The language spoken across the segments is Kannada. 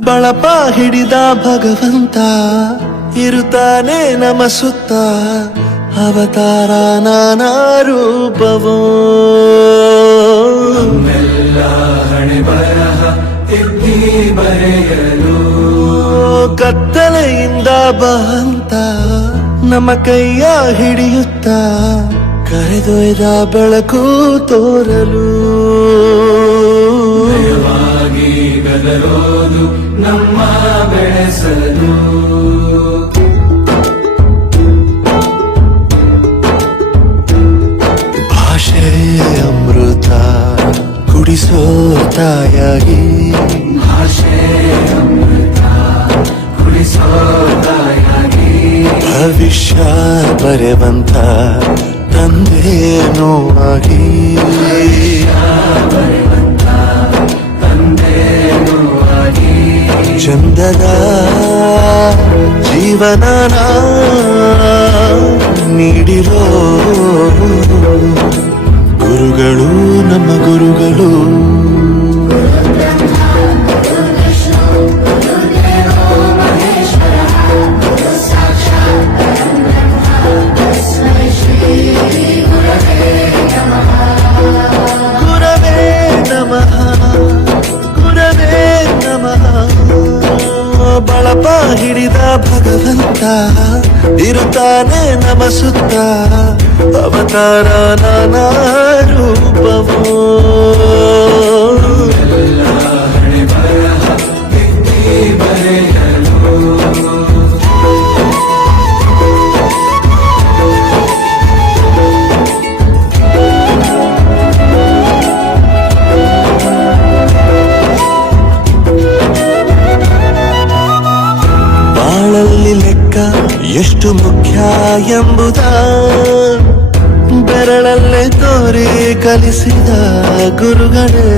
ಬಳಪ ಹಿಡಿದ ಭಗವಂತ ಇರುತ್ತಾನೆ ನಮ ಸುತ್ತ ಅವತಾರ ನಾನಾ ರೂಪವೋ ಹಣೆ ಬರಹ ತಿದ್ದಿ ಬರೆಯಲು ಕತ್ತಲೆಯಿಂದ ಬಂತ ನಮ್ಮ ಕೈಯ ಹಿಡಿಯುತ್ತ ಕರೆದೊಯ್ದ ಬೆಳಕು ತೋರಲು ಭಯವಾಗಿ ಗದರೋದು ನಮ್ಮ ಬೆಳೆಸಲು ಭಾಷೆ ಅಮೃತ ಕುಡಿಸೋ ತಾಯಾಗಿ ಭಾಷೆ ಅಮೃತ ಕುಡಿಸೋ ತಾಯಾಗಿ ಭವಿಷ್ಯ ಬರೆವಂತ ತಂದೇನೋ ಆಗಿ ಚಂದದ ಜೀವನ ನೀಡಿರೋ ಗುರುಗಳು ನಮ್ಮ ಗುರುಗಳು ಗುರವೇ ನಮಃ ಗುರವೇ ನಮಃ ಬಳಪ ಹಿಡಿದ ಭಗವಂತ ಇರುತ್ತಾನೆ ನಮ ಸುತ್ತ ಅವತಾರ ನಾನಾ ರೂಪವೋ ಹಣೆ ಬರಹ ತಿದ್ದಿ ಬರೆಯಲು ಬಾಳಲ್ಲಿ ಲೆಕ್ಕ ಎಷ್ಟು ಮುಖ್ಯ ಎಂಬುದ ಬೆರಳಲ್ಲೇ ತೋರಿ ಕಲಿಸಿದ ಗುರುಗಳೇ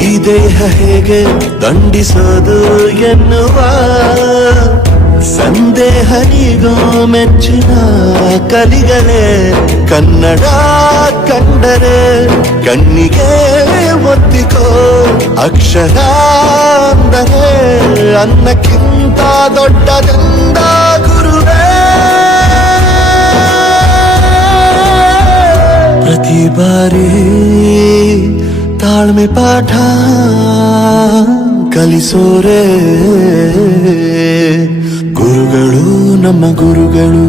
ಈ ದೇಹ ಹೇಗೆ ದಂಡಿಸೋದು ಎನ್ನುವ ಸಂದೇಹನಿಗೋ ಮೆಚ್ಚಿನ ಕಲಿಗಳೇ ಕನ್ನಡ ಕಂಡರೆ ಕಣ್ಣಿಗೆ ಒತ್ತಿಕೋ ಅಕ್ಷರ ಅಂದರೆ ಅನ್ನಕ್ಕಿಂತ ದೊಡ್ಡದೆಂದ ಗುರುವೇ ಪ್ರತಿ ಬಾರಿ ತಾಳ್ಮೆ ಪಾಠ ಕಲಿಸೋರೆ ಗುರುಗಳು ನಮ್ಮ ಗುರುಗಳು